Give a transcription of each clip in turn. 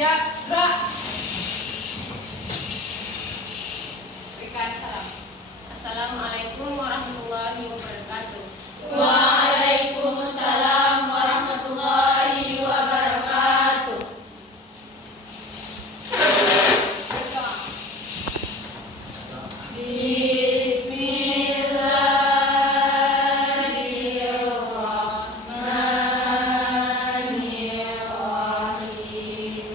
Siap, gerak. Berikan salam. Assalamualaikum warahmatullahi wabarakatuh. Waalaikumsalam warahmatullahi wabarakatuh. Berdoa. Bismillahirrahmanirrahim.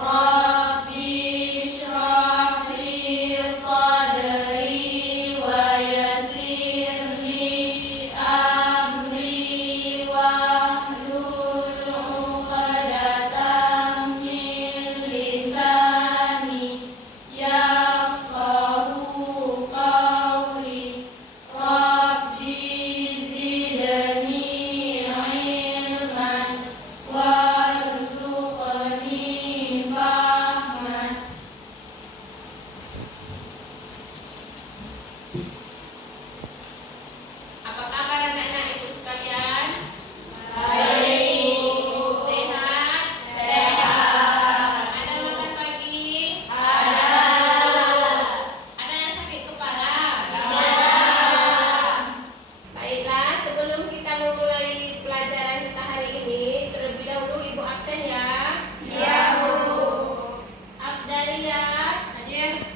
Rabbi shrah li sadri wa yassir li amri wahlul 'uqdatam min lisani yafqahu qawli. Rabbi zidni ilman warzuqni fahman. Apa kabar anak-anak ibu sekalian? Baik. Sehat? Sehat. Ada makan pagi? Ada. Ada yang sakit kepala? Ada. Baiklah, sebelum kita memulai pelajaran kita hari ini, terlebih dahulu ibu absen ya. Iya, Bu. Abdalia, Hadir.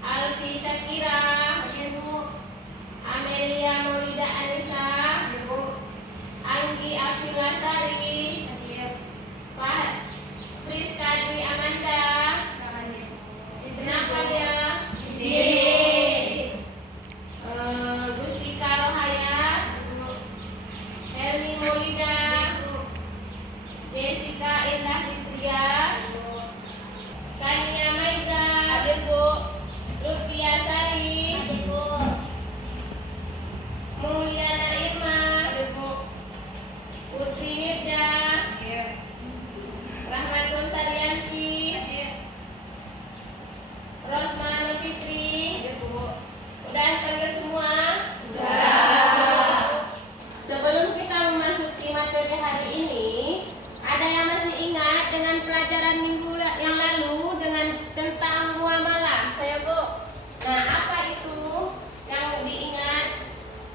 Alfi Syakira, Hadir, Bu. Amelia Maulida Anissa, Hadir, Bu. Anggi Afilasari, Hadir. Friska Dwi Amanda, Hadir. kenapa dia? Izin. Gustika Rohaya, Helmi Maulida, Jessica Indah Fitria, Kania Maiza, hadir Bu. Lutfia Sari, Hadir, Bu. Mulyana Irma, Hadir, Bu. Putri Nirja, Hadir. Rahmatun Sarianti, Hadir. Rosmana Fitri. Hadir, Bu. Udah panggil semua? Sudah. Sebelum kita memasuki materi hari ini, ada yang masih ingat dengan pelajaran minggu yang lalu dengan tentang muamalah? Saya, Bu. Nah, apa itu yang diingat?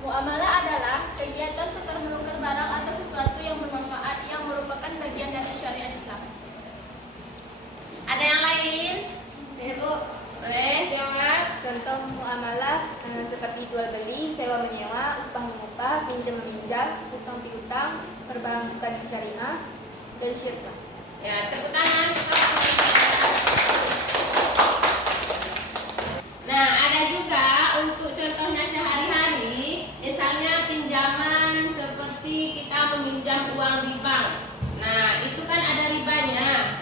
Muamalah adalah kegiatan tukar menukar barang atau sesuatu yang bermanfaat yang merupakan bagian dari syariat Islam. Ada yang lain? Ya, Bu. Boleh jawab. Contoh muamalah seperti jual beli, sewa menyewa, upah mengupah, pinjam meminjam, utang piutang, perbankan syariah, dan syirkah. Ya, tepuk tangan. Nah, ada juga untuk contohnya sehari-hari, misalnya pinjaman seperti kita meminjam uang di bank. Nah, itu kan ada ribanya.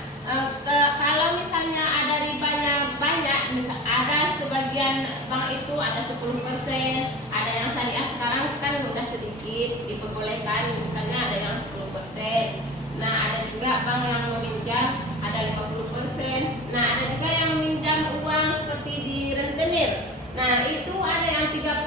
Kalau misalnya ada ribanya banyak, misal ada sebagian bank itu ada 10%, ada yang syariah sekarang kan udah sedikit diperbolehkan, misalnya ada yang 10%. Nah, ada juga bank yang meminjam ada 50%. Nah, ada juga yang meminjam uang seperti di rentenir. Nah, itu ada yang tiga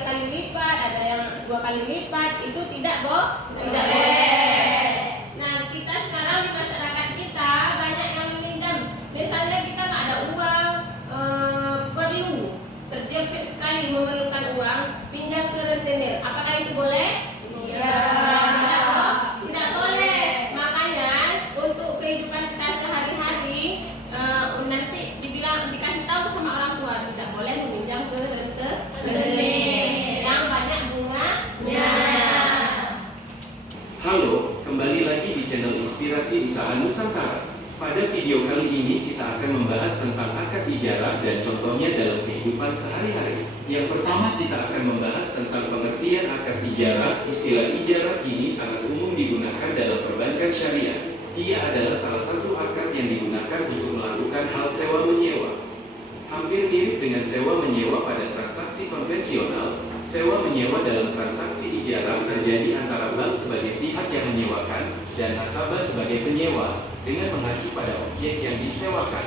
kali lipat, ada yang 2 kali lipat. Itu tidak tidak boleh. Nah, kita sekarang di masyarakat kita banyak yang meminjam. Misalnya kita nggak ada uang, perlu terjepit sekali memerlukan uang, pinjam ke rentenir. Apakah itu boleh? Iya. Tidak boleh. Makanya untuk kehidupan kita sehari-hari nanti dikasih tahu sama orang tua tidak boleh meminjam ke rentenir yang banyak bunganya. Halo, kembali lagi di channel Inspirasi Usaha Nusantara. Pada video kali ini kita akan membahas tentang akad ijarah dan contohnya dalam kehidupan sehari-hari. Yang pertama kita akan membahas tentang pengertian akad ijarah. Istilah ijarah ini sangat umum digunakan dalam perbankan syariah. Ia adalah salah satu akad yang digunakan untuk melakukan hal sewa menyewa. Hampir mirip dengan sewa menyewa pada transaksi konvensional, sewa menyewa dalam transaksi ijarah terjadi antara bank sebagai pihak yang menyewakan dan nasabah sebagai penyewa dengan mengacu pada objek yang disewakan.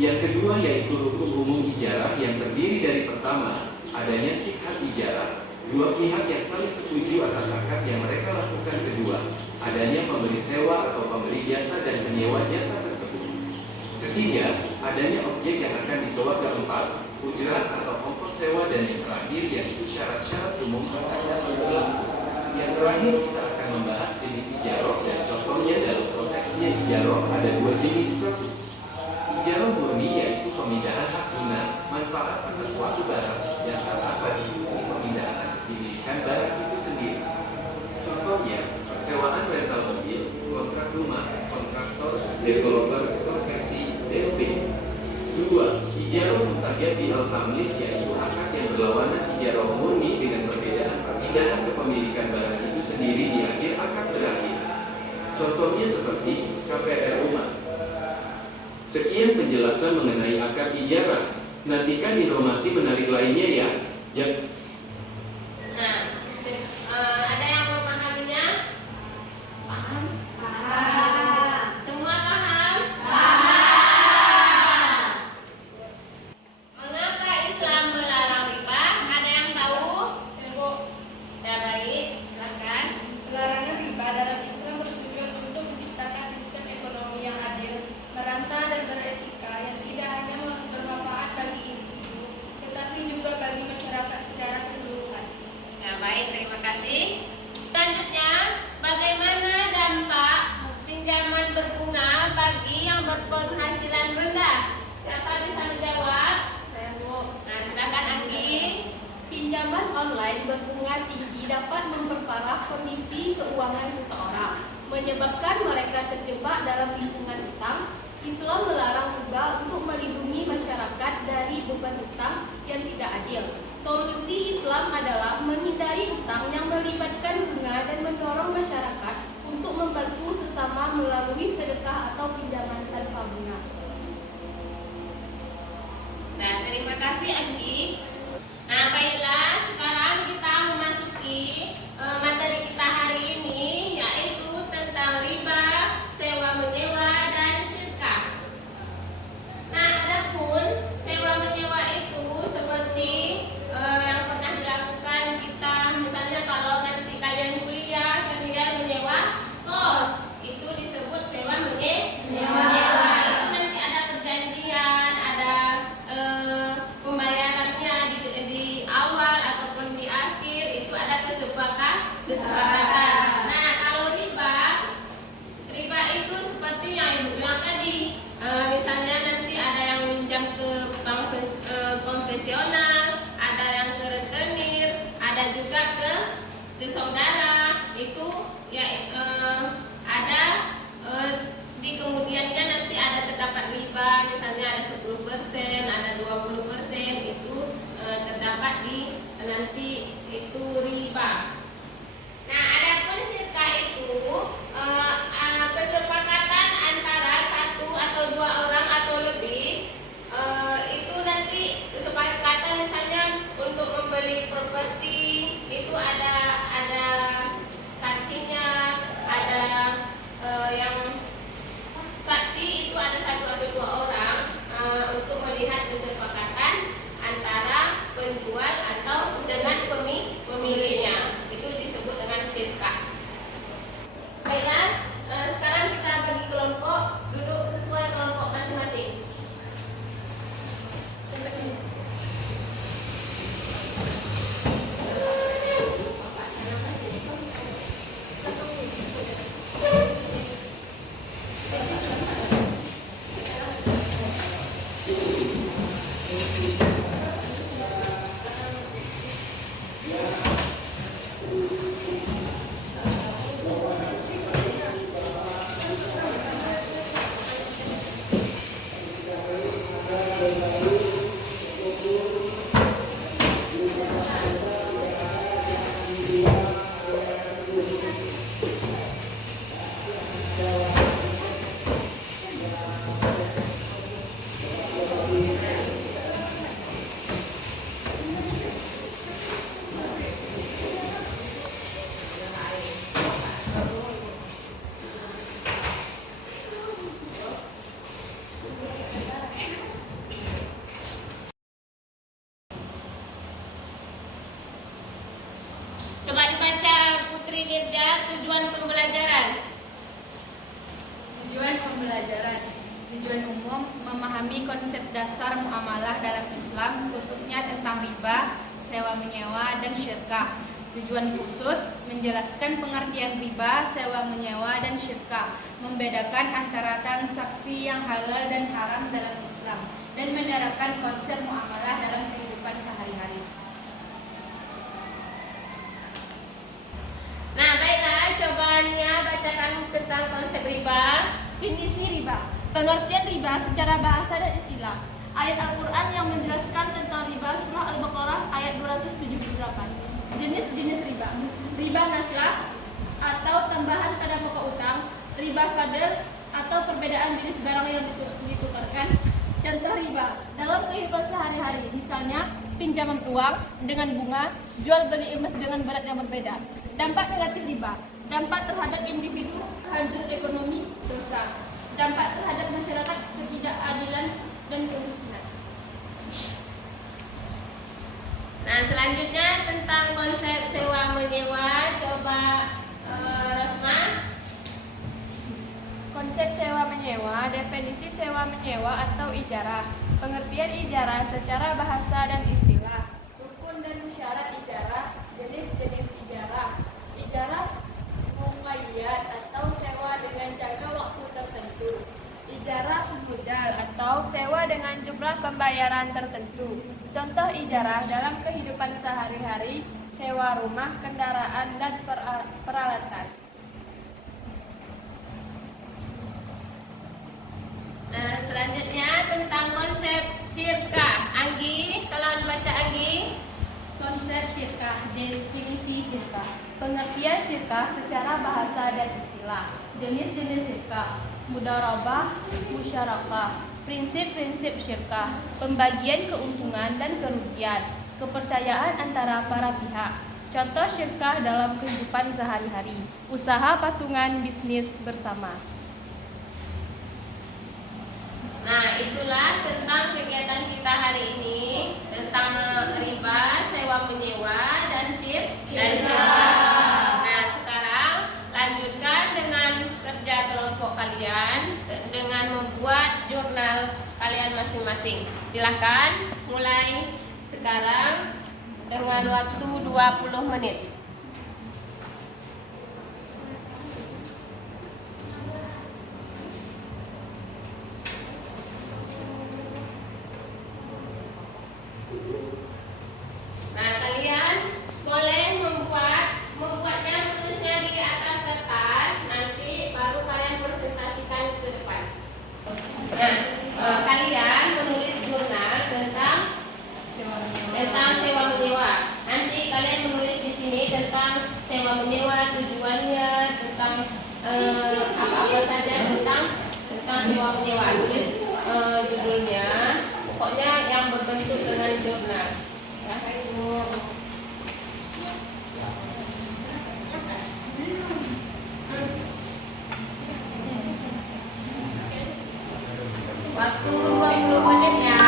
Yang kedua yaitu rukun umum ijarah yang terdiri dari pertama, adanya sikhat ijarah, dua pihak yang saling setuju atas akad yang mereka lakukan. Kedua, adanya pemberi sewa atau menyewa jasa tersebut. Ketiga, adanya objek yang akan disewa. Keempat, ujrat atau ongkos sewa. Dan yang terakhir yaitu syarat-syarat umum terhadap berlaku. Yang terakhir kita akan membahas jenis ijarah dan contohnya. Dalam konteksnya ijarah ada dua jenis produk. Ijarah murni yaitu pemindahan hak guna manfaat atas suatu barang, jasa tanpa diikuti pemindahan dimilikan barang itu sendiri. Contohnya, persewaan rental mobil, kontrak rumah, kontraktor, developer, konveksi, DP. 2. Ijarah mutayyab bil tamlik yaitu akad yang berlawanan ijarah murni dengan perbedaan perpindahan kepemilikan barang itu sendiri di akhir akad berakhir. Contohnya seperti KPR rumah. Sekian penjelasan mengenai akad ijarah. Nantikan informasi menarik lainnya ya. Nah, ada yang memahaminya? Paham? Semua paham? Mengapa Islam melarang riba? Ada yang tahu? Ya baik, silakan. Larangan riba dalam Islam bertujuan untuk menciptakan sistem ekonomi yang adil, merata dan beretika yang tidak hanya bermanfaat bagi individu, tetapi juga bagi masyarakat secara keseluruhan. Nah, baik, terima kasih. Selanjutnya, bagaimana dampak pinjaman berbunga bagi yang berpenghasilan rendah? Siapa bisa menjawab? Saya Bu. Nah, silakan Anggi. Pinjaman online berbunga tinggi dapat memperparah kondisi keuangan seseorang, menyebabkan mereka terjebak dalam lingkungan hutang. Islam melarang riba untuk melindungi masyarakat dari beban hutang yang tidak adil. Solusi Islam adalah menghindari hutang yang melibatkan bunga dan mendorong masyarakat untuk membantu sesama melalui sedekah atau pinjaman tanpa bunga. Nah, terima kasih Anggi. Nah, baiklah, sekarang kita memasuki materi kita hari ini, yaitu tentang riba, sewa menyewa, dan syirkah. Nah, adapun sewa menyewa itu seperti yang pernah dilakukan kita, misalnya kalau nanti kalian kuliah, kalian menyewa kos, itu disebut sewa menyewa. Itu nanti ada perjanjian, ada pembayaran pembelajaran. Tujuan umum memahami konsep dasar muamalah dalam Islam, khususnya tentang riba, sewa menyewa, dan syirkah. Tujuan khusus menjelaskan pengertian riba, sewa menyewa, dan syirkah, membedakan antara transaksi yang halal dan haram dalam Islam, dan menerapkan konsep muamalah dalam kehidupan sehari-hari. Nah, baiklah, cobaannya bacakan tentang konsep riba. Definisi riba. Pengertian riba secara bahasa dan istilah. Ayat Al-Quran yang menjelaskan tentang riba surah Al-Baqarah ayat 278. Jenis-jenis riba. Riba naslah atau tambahan pada pokok utang. Riba fadl atau perbedaan jenis barang yang ditukarkan. Contoh riba dalam kehidupan sehari-hari, misalnya pinjaman uang dengan bunga, jual beli emas dengan berat yang berbeda. Dampak negatif riba. Dampak terhadap individu, hancur ekonomi, dosa. Dampak terhadap masyarakat, ketidakadilan dan kemiskinan. Nah, selanjutnya tentang konsep sewa menyewa, coba Rosma. Konsep sewa menyewa, definisi sewa menyewa atau ijarah. Pengertian ijarah secara bahasa dan istilah. Rukun dan syarat ijarah, jenis-jenis ijarah. Ijarah muqayyad atau sewa dengan jangka waktu tertentu. Ijarah mujal atau sewa dengan jumlah pembayaran tertentu. Contoh ijarah dalam kehidupan sehari-hari, sewa rumah, kendaraan, dan peralatan. Nah, selanjutnya tentang konsep syirkah. Anggi, tolong baca Anggi. Konsep syirkah, definisi syirkah. Pengertian syirkah secara bahasa dan istilah. Jenis-jenis syirkah. Mudharabah, musyarakah. Prinsip-prinsip syirkah. Pembagian keuntungan dan kerugian. Kepercayaan antara para pihak. Contoh syirkah dalam kehidupan sehari-hari. Usaha patungan bisnis bersama. Nah, itulah tentang kegiatan kita hari ini, tentang riba, sewa menyewa, dan syirkah. Nah, sekarang lanjutkan dengan kerja kelompok kalian dengan membuat jurnal kalian masing-masing. Silahkan mulai sekarang dengan waktu 20 menit. Nah, kalian boleh membuatnya, menulisnya di atas kertas. Nanti baru kalian presentasikan ke depan. Nah, kalian menulis jurnal tentang sewa menyewa. Nanti kalian menulis di sini tentang sewa menyewa, tujuannya, tentang apa-apa saja tentang sewa menyewa. Tulis judulnya, pokoknya yang berbentuk dengan jurnal. Waktu 20 menit ya.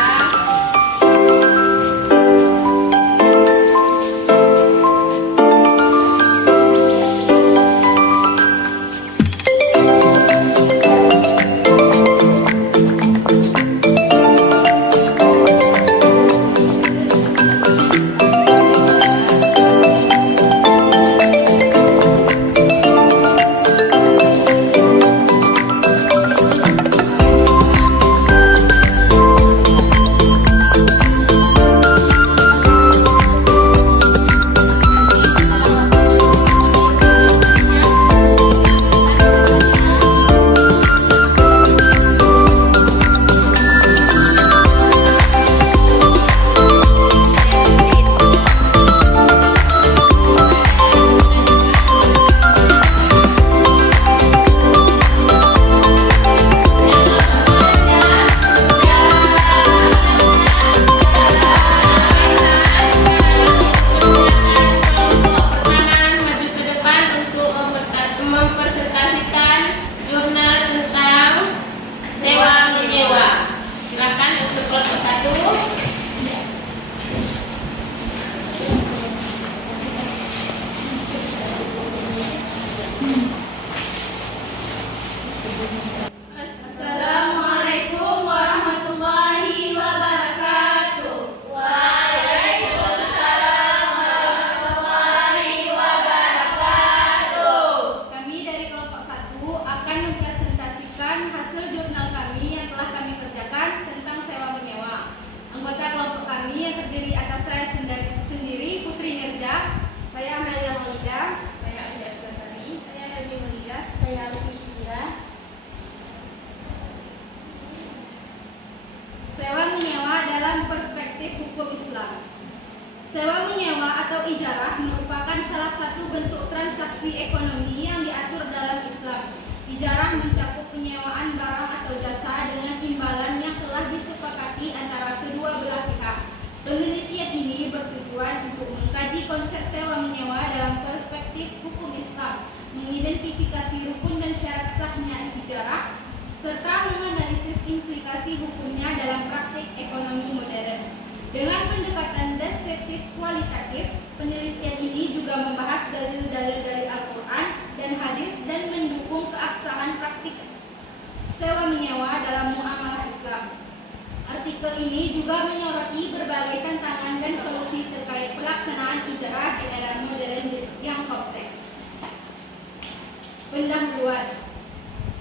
akan mempresentasikan hasil jurnal kami yang telah kami kerjakan tentang sewa menyewa. Anggota kelompok kami yang terdiri atas saya sendiri, Putri Nirja, Saya Amelia Maulida, Saya Anja Abdulsari. saya Helmi Maulida, saya Alfi Syukira. sewa menyewa dalam perspektif hukum Islam. Sewa menyewa atau ijarah merupakan salah satu bentuk transaksi ekonomi yang diatur dalam Islam. Ijarah mencakup penyewaan barang atau jasa dengan imbalan yang telah disepakati antara kedua belah pihak. Penelitian ini bertujuan untuk mengkaji konsep sewa menyewa dalam perspektif hukum Islam, mengidentifikasi rukun dan syarat sahnya ijarah, serta menganalisis implikasi hukumnya dalam praktik ekonomi modern. Dengan pendekatan deskriptif kualitatif, penelitian ini juga membahas dalil-dalil dari Al-Quran dan hadis dan mendukung keabsahan praktik sewa menyewa dalam muamalah Islam. Artikel ini juga menyoroti berbagai tantangan dan solusi terkait pelaksanaan ijarah di era modern yang kompleks. Pendahuluan.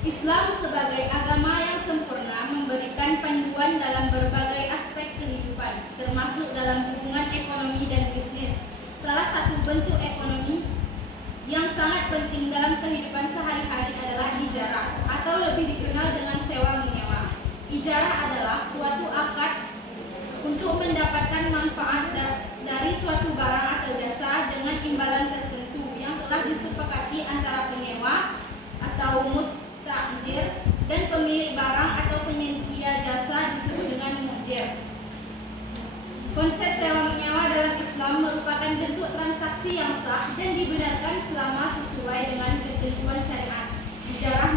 Islam sebagai agama yang sempurna memberikan panduan dalam berbagai aspek kehidupan, termasuk dalam hubungan ekonomi dan bisnis. Salah satu bentuk ekonomi yang sangat penting dalam kehidupan sehari-hari adalah ijarah, atau lebih dikenal dengan sewa menyewa. Ijarah adalah suatu akad untuk mendapatkan manfaat dari suatu barang atau jasa dengan imbalan tertentu yang telah disepakati antara penyewa atau mustajir dan pemilik barang atau penyedia jasa disebut dengan mu'jir. Konsep sewa menyewa dalam Islam merupakan bentuk transaksi yang sah dan dibenarkan selama sesuai dengan ketentuan syariat. Ijarah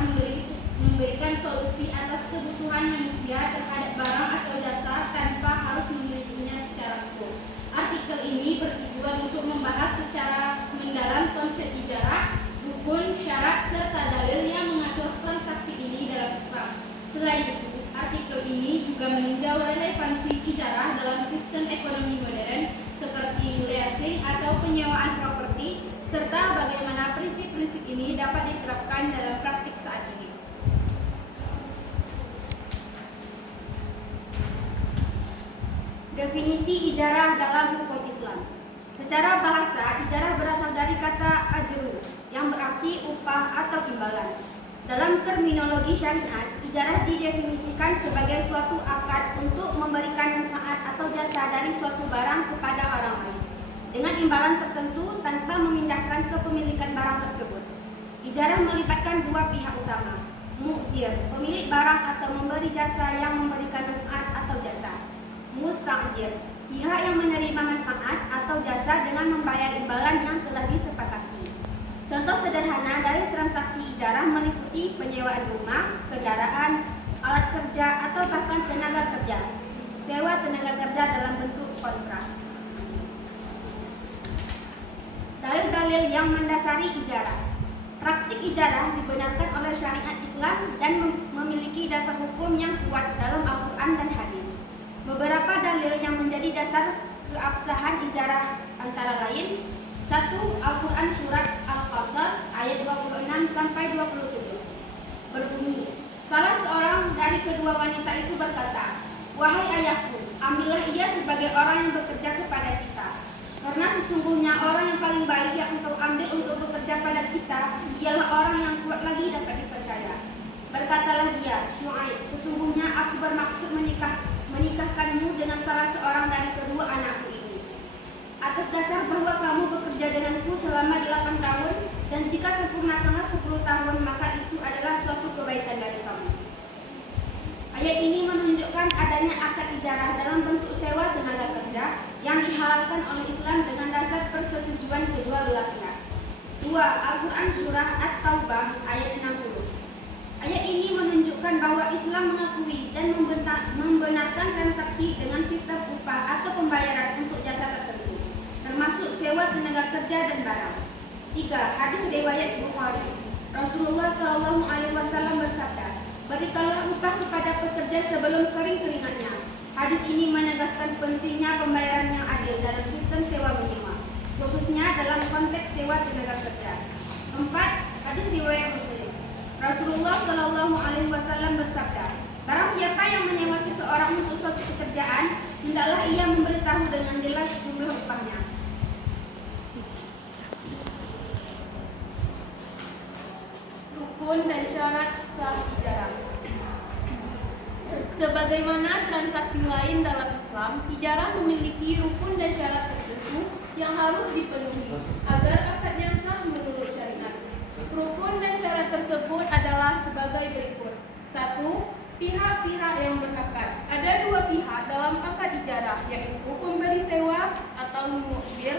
memberikan solusi atas kebutuhan manusia terhadap barang atau jasa tanpa harus memilikinya secara utuh. Artikel ini bertujuan untuk membahas secara mendalam konsep ijarah, rukun, syarat, serta dalil yang mengatur transaksi ini dalam Islam. Selain itu, artikel ini juga meninjau relevansi ijarah dalam sistem ekonomi modern seperti leasing atau penyewaan properti, serta bagaimana prinsip-prinsip ini dapat diterapkan dalam praktik saat ini. Definisi ijarah dalam hukum Islam. Secara bahasa, ijarah berasal dari kata ajru yang berarti upah atau imbalan. Dalam terminologi syariat, ijarah didefinisikan sebagai suatu akad untuk memberikan manfaat atau jasa dari suatu barang kepada orang lain dengan imbalan tertentu tanpa memindahkan kepemilikan barang tersebut. Ijarah melibatkan dua pihak utama, mu'jir, pemilik barang atau memberi jasa yang memberikan manfaat atau jasa, mustajir, pihak yang menerima manfaat atau jasa dengan membayar imbalan yang telah disepakati. Contoh sederhana dari transaksi ijarah meliputi penyewaan rumah, kendaraan, alat kerja, atau bahkan tenaga kerja. Sewa tenaga kerja dalam bentuk kontrak. Dalil-dalil yang mendasari ijarah. Praktik ijarah dibenarkan oleh syariat Islam dan memiliki dasar hukum yang kuat dalam Al-Quran dan hadis. Beberapa dalil yang menjadi dasar keabsahan ijarah antara lain: 1. Al-Quran Surat Al-Qasas ayat 26-27 berbunyi, salah seorang dari kedua wanita itu berkata, "Wahai ayahku, ambillah ia sebagai orang yang bekerja kepada kita, karena sesungguhnya orang yang paling baik yang engkau ambil untuk bekerja pada kita ialah orang yang kuat lagi dapat dipercaya." Berkatalah dia, "Syuaib, sesungguhnya aku bermaksud menikahkanmu dengan salah seorang dari kedua anakku ini, atas dasar bahwa kamu bekerja denganku selama 8 tahun, dan jika sempurnakanlah 10 tahun, maka itu adalah suatu kebaikan dari kamu." Ayat ini menunjukkan adanya akad ijarah dalam bentuk sewa tenaga kerja yang dihalalkan oleh Islam dengan dasar persetujuan kedua belah pihak. 2. Al-Quran Surah At-Taubah ayat 60. Ayat ini menunjukkan bahwa Islam mengakui dan membenarkan transaksi dengan sistem upah atau pembayaran untuk jasa tertentu, termasuk sewa tenaga kerja dan barang. 3. Hadis riwayat Bukhari. Rasulullah SAW bersabda, "Berikanlah upah kepada pekerja sebelum kering keringatnya." Hadis ini menegaskan pentingnya pembayaran yang adil dalam sistem sewa menyewa, khususnya dalam konteks sewa tenaga kerja. 4. Hadis riwayat Muslim. Rasulullah yang menyewa seseorang untuk suatu pekerjaan, hendaklah ia memberitahu dengan jelas jumlah upahnya. Rukun dan syarat sah ijarah. Sebagaimana transaksi lain dalam Islam, ijarah memiliki rukun dan syarat tertentu yang harus dipenuhi agar akadnya sah menurut syariat. Rukun dan syarat tersebut adalah sebagai berikut. 1. Pihak-pihak yang berakad. Ada dua pihak dalam akad ijarah, yaitu pemberi sewa atau mukbir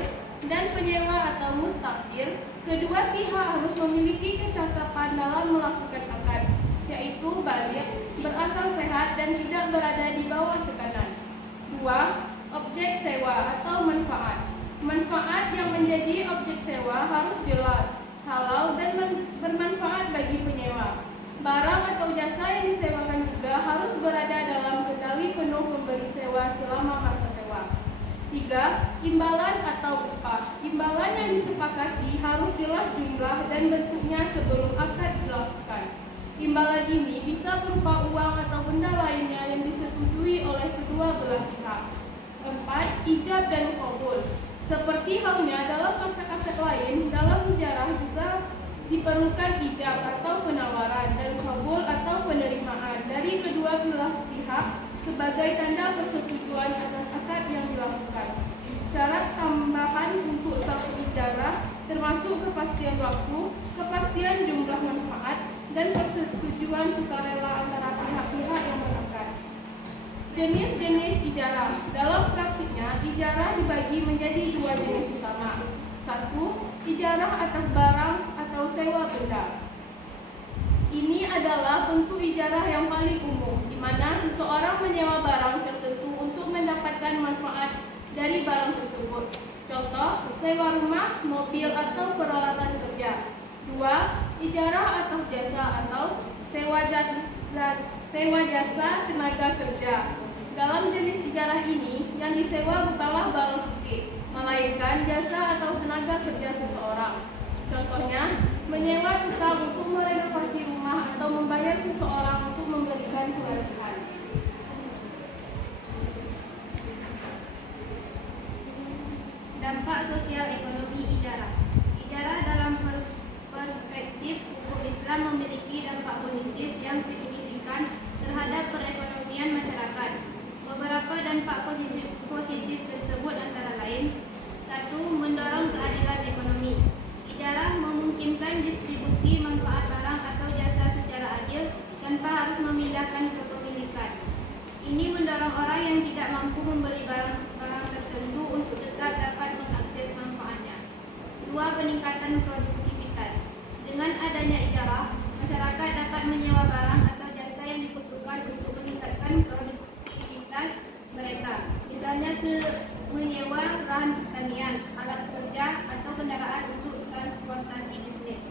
dan penyewa atau mustakir. Kedua pihak harus memiliki kecakapan dalam melakukan akad, yaitu balik, berakal sehat dan tidak berada di bawah tekanan. 2. Objek sewa atau manfaat. Manfaat yang menjadi objek sewa harus jelas, halal dan bermanfaat bagi penyewa. Barang atau jasa yang disewakan juga harus berada dalam kendali penuh pemberi sewa selama masa sewa. 3. Imbalan atau upah. Imbalan yang disepakati harus jelas jumlah dan bentuknya sebelum akad dilakukan. Imbalan ini bisa berupa uang atau benda lainnya yang disetujui oleh kedua belah pihak. 4. Ijab dan qabul. Seperti halnya dalam akad-akad lain, dalam ijarah juga diperlukan ijab atau penawaran dan qabul atau penerimaan dari kedua belah pihak sebagai tanda persetujuan atas akad yang dilakukan. Syarat tambahan untuk sah ijarah termasuk kepastian waktu, kepastian jumlah manfaat, dan persetujuan sukarela antara pihak-pihak yang berakad. Jenis-jenis ijarah. Dalam praktiknya, ijarah dibagi menjadi dua jenis utama. 1. Ijarah atas barang atau sewa benda. Ini adalah bentuk ijarah yang paling umum, di mana seseorang menyewa barang tertentu untuk mendapatkan manfaat dari barang tersebut. Contoh, sewa rumah, mobil, atau peralatan kerja. 2. Ijarah atas jasa atau sewa jasa tenaga kerja. Dalam jenis ijarah ini, yang disewa bukanlah barang fisik, melainkan jasa atau tenaga kerja seseorang. Contohnya, menyewa tukang untuk merenovasi rumah atau membayar seseorang untuk memberikan pelatihan. Dampak sosial ekonomi ijarah. Ijarah dalam perspektif hukum Islam memiliki dampak positif yang signifikan terhadap perekonomian masyarakat. Beberapa dampak positif tersebut antara lain: 1. Mendorong keadilan ekonomi. Ijarah memungkinkan distribusi manfaat barang atau jasa secara adil tanpa harus memindahkan kepemilikan. Ini mendorong orang yang tidak mampu membeli barang tertentu untuk tetap dapat mengakses manfaatnya. 2. Peningkatan produktivitas. Dengan adanya ijarah, masyarakat dapat menyewa barang atau jasa yang dibutuhkan untuk meningkatkan produktivitas mereka. Misalnya menyewa lahan pertanian, alat kerja, atau kendaraan untuk transportasi bisnis.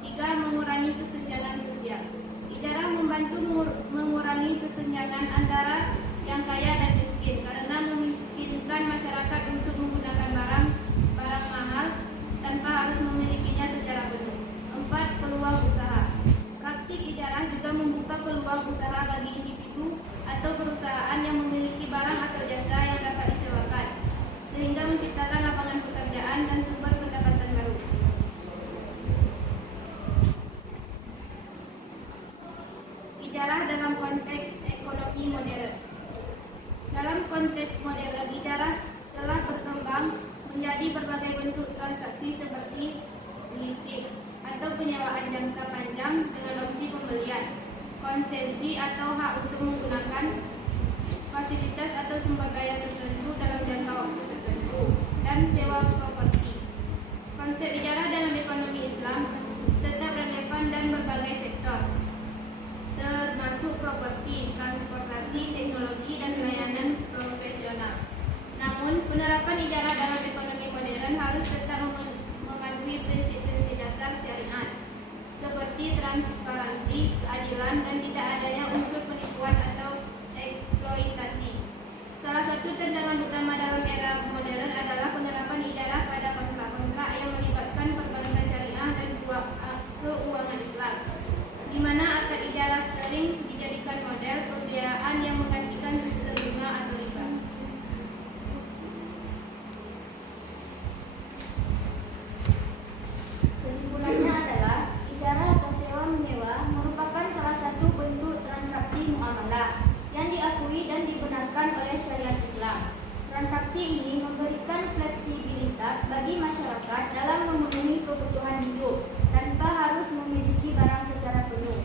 3. Mengurangi kesenjangan sosial. Ijarah membantu mengurangi kesenjangan antara yang kaya dan miskin karena memungkinkan masyarakat untuk menggunakan barang mahal tanpa harus memilikinya secara penuh. 4. Peluang usaha. Praktik ijarah juga membuka peluang usaha bagi individu atau perusahaan yang memiliki barang atau jasa yang dapat disewakan, sehingga menciptakan lapangan pekerjaan dan sumber pendapatan baru. Ijarah dalam konteks ekonomi modern. Dalam konteks modern, ijarah telah berkembang menjadi berbagai bentuk transaksi seperti leasing atau penyewaan jangka panjang dengan opsi pembelian, konsesi atau hak untuk menggunakan fasilitas atau sumber daya tertentu dalam jangka waktu tertentu, dan sewa properti. Konsep ijarah dalam ekonomi Islam tetap relevan dan berbagai sektor, termasuk properti, transportasi, teknologi, dan layanan profesional. Namun, penerapan ijarah dalam ekonomi modern harus tetap mematuhi prinsip-prinsip dasar syariat, seperti transparansi, keadilan, dan tidak adanya unsur penipuan atau eksploitasi. Salah satu tantangan utama dalam era modern adalah penerapan ijarah pada kontrak-kontrak yang melibatkan perbankan syariah dan keuangan Islam, di mana akad ijarah sering dijadikan model pembiayaan ini memberikan fleksibilitas bagi masyarakat dalam memenuhi kebutuhan hidup tanpa harus memiliki barang secara penuh.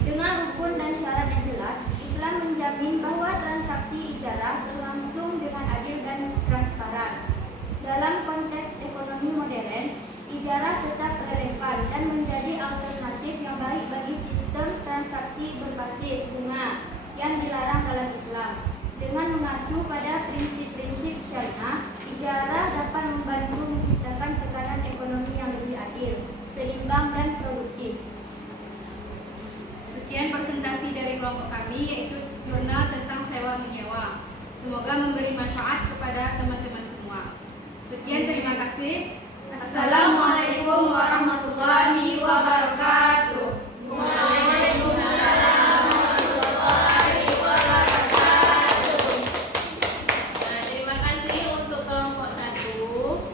Dengan rukun dan syarat yang jelas, Islam menjamin bahwa transaksi ijarah berlangsung dengan adil dan transparan. Dalam konteks ekonomi modern, ijarah tetap relevan dan menjadi alternatif yang baik bagi sistem transaksi berbasis bunga yang dilarang dalam Islam. Dengan mengacu pada prinsip-prinsip syariah, ijarah dapat membantu menciptakan tekanan ekonomi yang lebih adil, seimbang dan produktif. Sekian presentasi dari kelompok kami, yaitu jurnal tentang sewa menyewa. Semoga memberi manfaat kepada teman-teman semua. Sekian, terima kasih. Assalamualaikum warahmatullahi wabarakatuh. Waalaikumsalam warahmatullahi wabarakatuh. Nah, terima kasih untuk kelompok 1.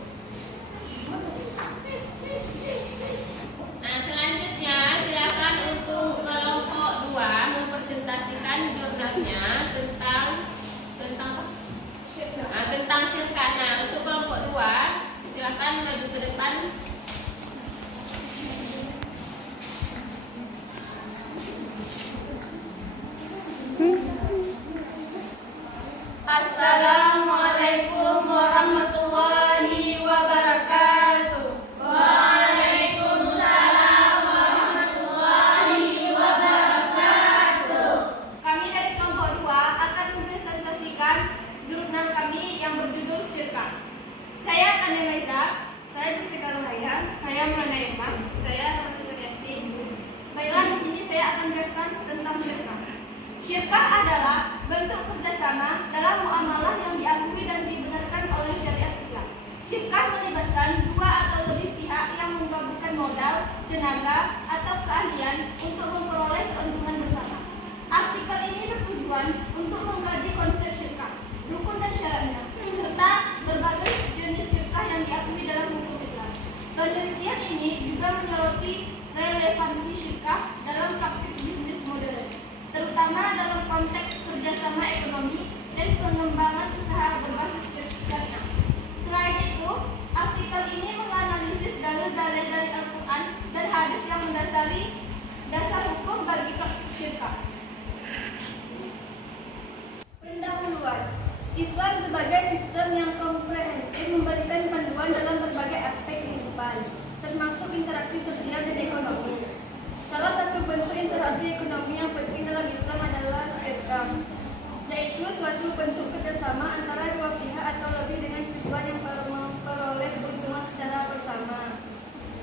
Nah, selanjutnya silakan untuk kelompok 2 mempresentasikan jurnalnya tentang syirkah. Nah, untuk kelompok 2 silakan maju ke depan. Assalamualaikum warahmatullahi wabarakatuh. Waalaikumsalam warahmatullahi wabarakatuh. Kami dari kelompok 2 akan mempresentasikan jurnal kami yang berjudul Syirkah. Saya Kania Maisa, saya Jessica Rohaya, saya Mulana Irma, saya Rahmatul Yati. Baiklah, di sini saya akan menjelaskan tentang syirkah. Syirkah adalah bentuk kerjasama dalam muamalah yang diakui dan dibenarkan oleh syariat Islam. Syirkah melibatkan 2 atau lebih pihak yang menggabungkan modal, tenaga, atau keahlian untuk memperoleh keuntungan bersama. Artikel ini bertujuan untuk mengkaji konsep syirkah, rukun dan syaratnya, serta berbagai jenis syirkah yang diakui dalam hukum Islam. Penelitian ini juga menyoroti relevansi syirkah dalam praktik bisnis modern, terutama dalam konteks kerjasama ekonomi dan pengembangan usaha berbasis syariah. Selain itu, artikel ini menganalisis dalil-dalil dari Al-Quran dan hadis yang mendasari dasar hukum bagi praktik syirkah. Pendahuluan. Islam sebagai sistem yang komprehensif memberikan panduan dalam berbagai aspek kehidupan, termasuk interaksi sosial dan ekonomi. Salah satu bentuk interaksi ekonomi yang penting dalam Islam adalah syirkah, yaitu suatu bentuk kerjasama antara 2 pihak atau lebih dengan tujuan yang memperoleh keuntungan secara bersama.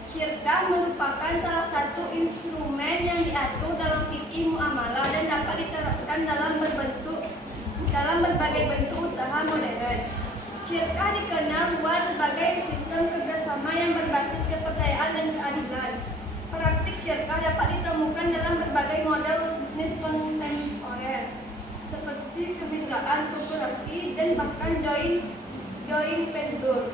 Syirkah merupakan salah satu instrumen yang diatur dalam fikih muamalah dan dapat diterapkan dalam berbagai bentuk usaha modern. Syirkah dikenal luas sebagai sistem kerjasama yang berbasis kepercayaan dan keadilan. Praktik syirkah dapat ditemukan dalam berbagai model bisnis kontemporer, seperti kemitraan, koperasi, dan bahkan joint venture.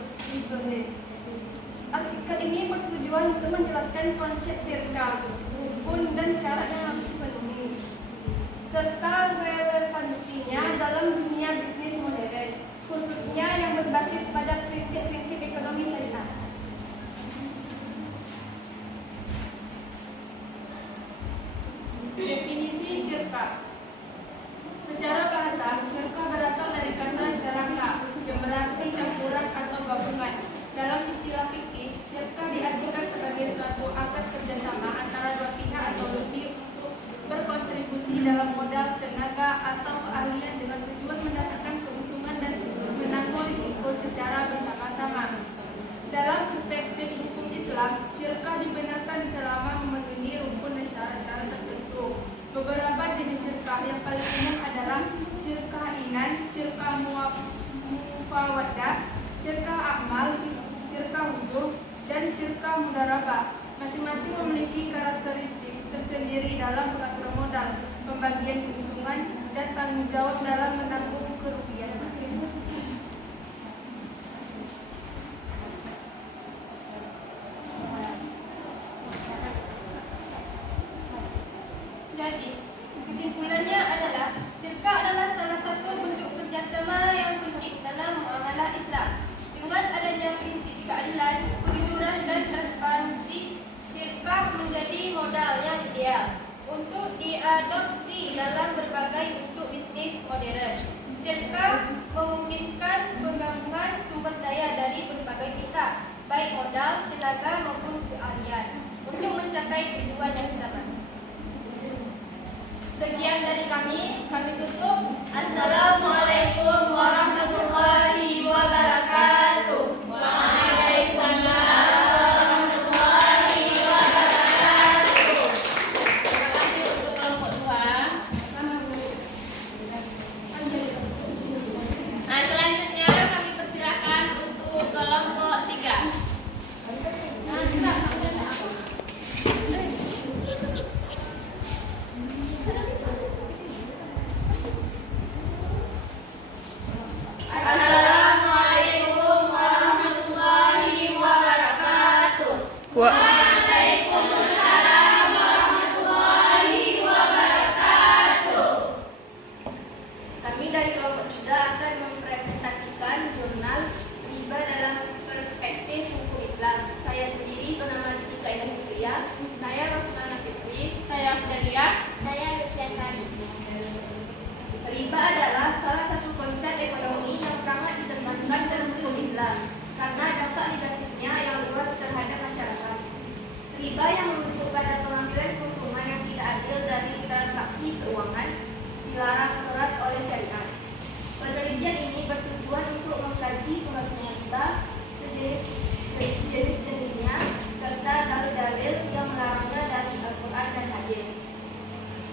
Artikel ini bertujuan untuk menjelaskan konsep syirkah, rukun dan syarat yang harus dipenuhi, serta relevansinya dalam dunia bisnis modern, khususnya yang berbasis pada prinsip-prinsip ekonomi syariah. Definisi syirkah. Secara bahasa, syirkah berasal dari kata syaraka, yang berarti campuran atau gabungan. Dalam istilah fikih, syirkah diartikan sebagai suatu akad kerjasama antara 2 pihak atau lebih untuk berkontribusi dalam modal, tenaga, atau keahlian dengan tujuan mendapatkan keuntungan dan menanggung risiko secara bersama-sama. Dalam perspektif hukum Islam, syirkah dibenarkan selama memenuhi rukun dan syarat-syarat tertentu. Beberapa jenis syirkah yang paling umum adalah syirkah inan, syirkah mufawadah, syirkah amal, syirkah hudud, dan syirkah mudarabah. Masing-masing memiliki karakteristik tersendiri dalam pengaturan modal, pembagian keuntungan, dan tanggung jawab dalam menanggung kerugian. Jadi, kesimpulannya adalah syirkah adalah salah satu bentuk kerjasama yang penting dalam dalam muamalah Islam. Dengan adanya prinsip keadilan, kejujuran, dan transparansi, sirkah menjadi modal yang ideal untuk diadopsi dalam berbagai bentuk bisnis modern. Sirkah memungkinkan penggabungan sumber daya dari berbagai pihak, baik modal, tenaga maupun keahlian, untuk mencapai tujuan yang sama. Sekian dari kami tutup. Assalamualaikum warahmatullahi wabarakatuh. Waalaikumsalam warahmatullahi wabarakatuh. Terima kasih untuk kelompok 2. Nah, selanjutnya kami persilakan untuk kelompok 3. Assalamualaikum warahmatullahi wabarakatuh. Waalaikumsalam warahmatullahi wabarakatuh. Kami dari kelompok 3 akan mempresentasikan jurnal Riba dalam Perspektif Hukum Islam. Saya sendiri bernama Rizka Indah Fitria. Saya Rosmana Fitri. Saya Fidelia. Saya Luciasari. Riba adalah salah satu konsep ekonomi yang sangat ditekankan dalam hukum Islam karena dampak negatifnya yang luas terhadap masyarakat. Riba yang merujuk pada pengambilan keuntungan yang tidak adil dari transaksi keuangan dilarang keras oleh syariat. Penelitian ini bertujuan untuk mengkaji kemungkinan riba, sejenis-jenisnya, serta dalil-dalil yang melarangnya dari Al-Quran dan hadis.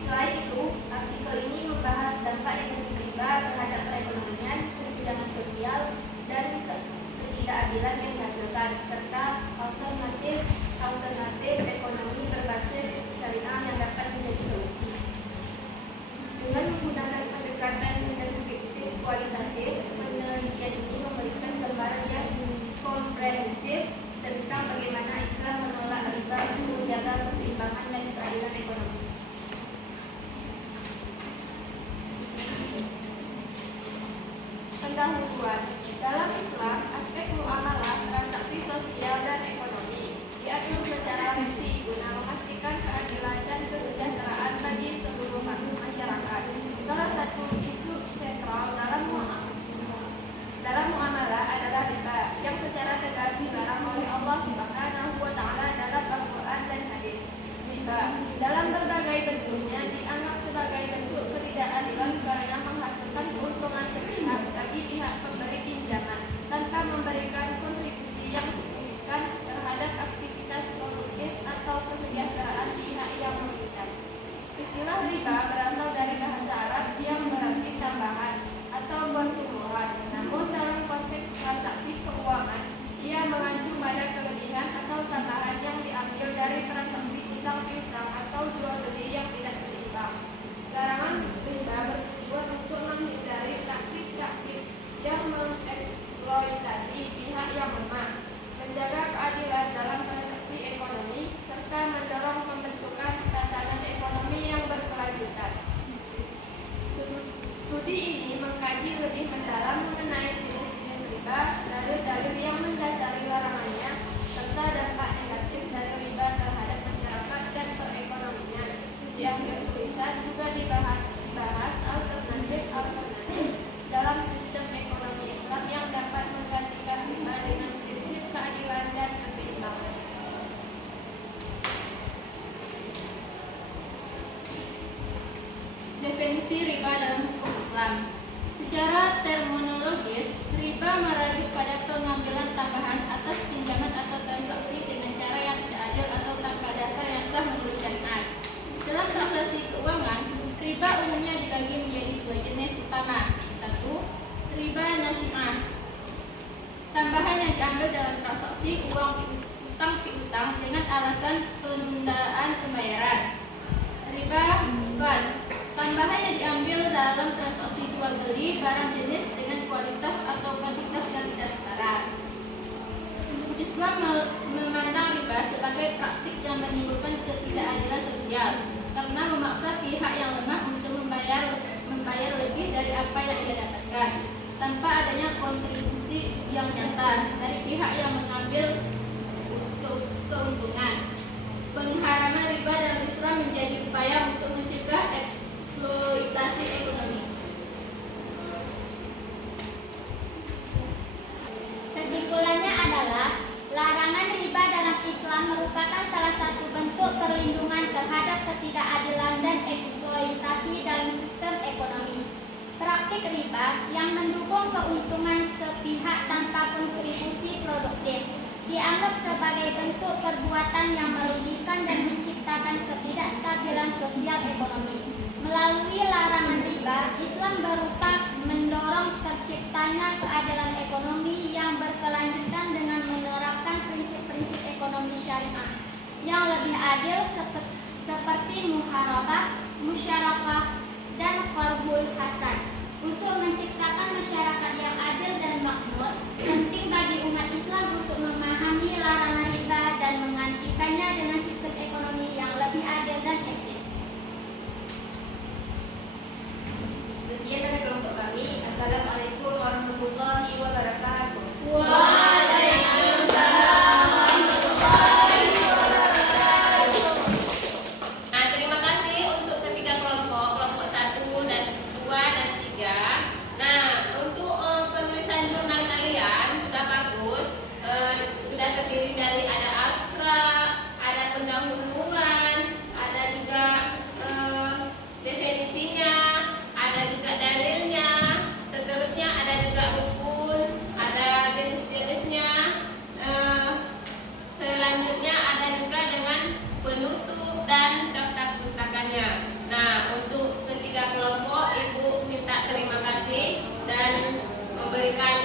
Selain itu, artikel ini membahas dampak negatif riba terhadap perekonomian, kesenjangan sosial, dan ketidakadilan yang dihasilkan, serta alternatif ekonomi berbasis syariah yang dapat menjadi solusi. Dengan menggunakan pendekatan deskriptif kualitatif, penelitian ini memberikan gambaran yang komprehensif tentang bagaimana Islam menolak riba untuk menjaga keseimbangan dan keadilan ekonomi. Pendahuluan. Dalam Islam, aspek muamalah, transaksi sosial dan ekonomi diatur secara rinci guna memastikan keadilan dan kesejahteraan bagi seluruh masyarakat. Salah satu isu sentral dalam muamalah adalah riba, yang secara tegas dilarang oleh Allah Subhanahu wa Ta'ala dalam Al-Quran dan hadis. Riba dalam berbagai bentuknya dianggap sebagai bentuk ketidakadilan karena menghasilkan keuntungan sepihak bagi pihak pemberi pinjaman tanpa memberikan kontribusi yang signifikan terhadap aktivitas produktif atau kesejahteraan pihak yang merugikan. Istilah riba berasal dari bahasa Arab yang berarti tambahan atau pertumbuhan. Namun dalam konteks transaksi keuangan, ia mengacu pada kelebihan atau tambahan yang diambil dari transaksi utang piutang atau jual beli yang tidak seimbang. Larangan riba bertujuan untuk menghindari praktik-praktik yang mengeksploitasi pihak yang lemah, menjaga keadilan dalam transaksi ekonomi, serta mendorong pembentukan tatanan ekonomi yang berkelanjutan. Studi ini mengkaji lebih mendalam mengenai jenis-jenis riba, dalil-dalil yang mendasari larangannya, serta dampak negatif dari riba terhadap masyarakat dan perekonomian. Di akhir tulisan juga dibahas alternatif dalam sistem ekonomi Islam yang dapat menggantikan riba dengan prinsip keadilan dan keseimbangan. Definisi riba dalam hukum Islam. Secara terminologis, riba merujuk pada pengambilan tambahan atas pinjaman atau transaksi dengan cara yang tidak adil atau tanpa dasar yang sah menurut syariat. Dalam transaksi keuangan, riba umumnya dibagi menjadi 2 jenis utama. 1. Riba nasi'ah, tambahan yang diambil dalam transaksi uang utang piutang dengan alasan penundaan pembayaran. Riba fad, tambahan yang diambil dalam transaksi jual beli barang jenis dengan kualitas atau kuantitas yang tidak setara. Islam memandang riba sebagai praktik yang menimbulkan ketidakadilan sosial karena memaksa pihak yang lemah untuk membayar lebih dari apa yang ia dapatkan tanpa adanya profit riba yang mendukung keuntungan sepihak tanpa kontribusi produktif dianggap sebagai bentuk perbuatan yang merugikan dan menciptakan ketidakstabilan sosial ekonomi. Melalui larangan riba, Islam berupa mendorong terciptanya keadilan ekonomi yang berkelanjutan dengan menerapkan prinsip-prinsip ekonomi syariah yang lebih adil seperti muharabah, musyarakah, dan qardul hasan. Untuk menciptakan masyarakat yang adil dan makmur, penting bagi umat Islam untuk memahami larangan riba dan menggantikannya dengan sistem ekonomi yang lebih adil dan etis. Sekian dari kelompok kami. Assalamualaikum warahmatullahi wabarakatuh. Nah, terima kasih untuk ketiga kelompok 1 dan 2 dan 3. Nah, untuk penulisan jurnal kalian sudah bagus. Sudah terdiri dari ada abstrak, ada pendahuluan, ada juga definisinya, ada juga dalilnya, seterusnya ada juga rukun, ada jenis-jenisnya, selanjutnya ada juga dengan penutup dan daftar pustakanya. Nah, untuk ketiga kelompok Ibu minta terima kasih dan memberikan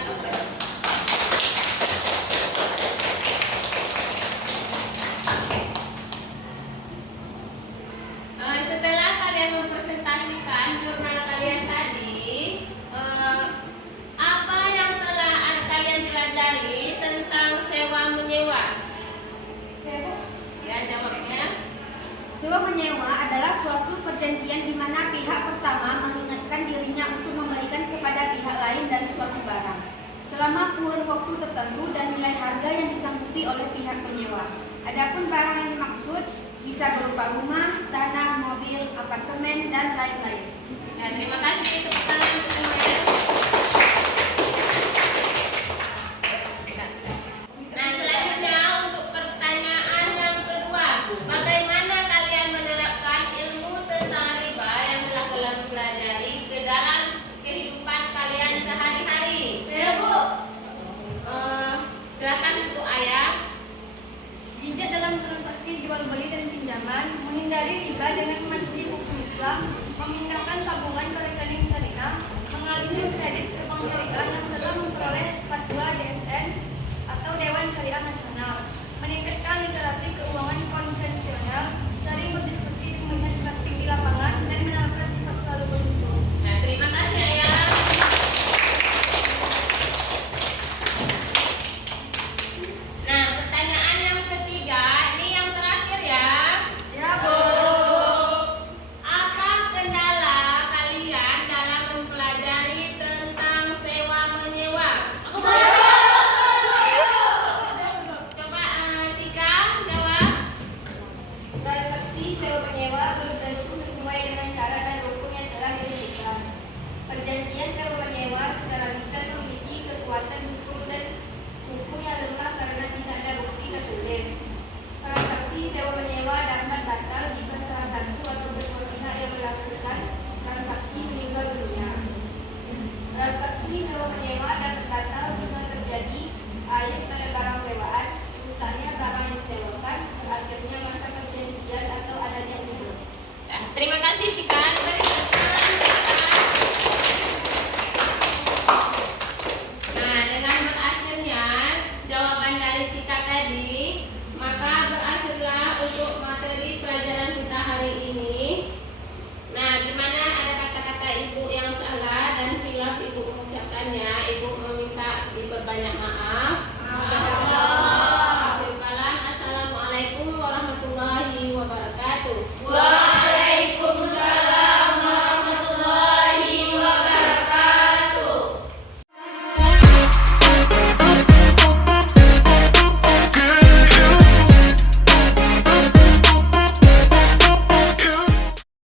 setelah kalian mempresentasikan jurnal kalian tadi, apa yang telah kalian pelajari tentang sewa menyewa? Ya, jawabnya. Sewa menyewa adalah suatu perjanjian di mana pihak pertama mengingatkan dirinya untuk memberikan kepada pihak lain dari suatu barang selama kurun waktu tertentu dan nilai harga yang disanggupi oleh pihak penyewa. Adapun barang yang dimaksud bisa berupa rumah, tanah, mobil, apartemen, dan lain-lain. Nah, terima kasih. Tepuk tangan untuk semuanya. Nah, selanjutnya untuk pertanyaan yang kedua, bagaimana kalian menerapkan ilmu tentang riba yang telah kalian pelajari ke dalam kehidupan kalian sehari-hari? Bu. Silakan Bu Ayah. Bijak dalam transaksi jual beli dan pinjaman, menghindari riba dengan mematuhi hukum Islam, memindahkan tabungan ke rekening syariah, mengajukan kredit ke bank syariah yang telah memperoleh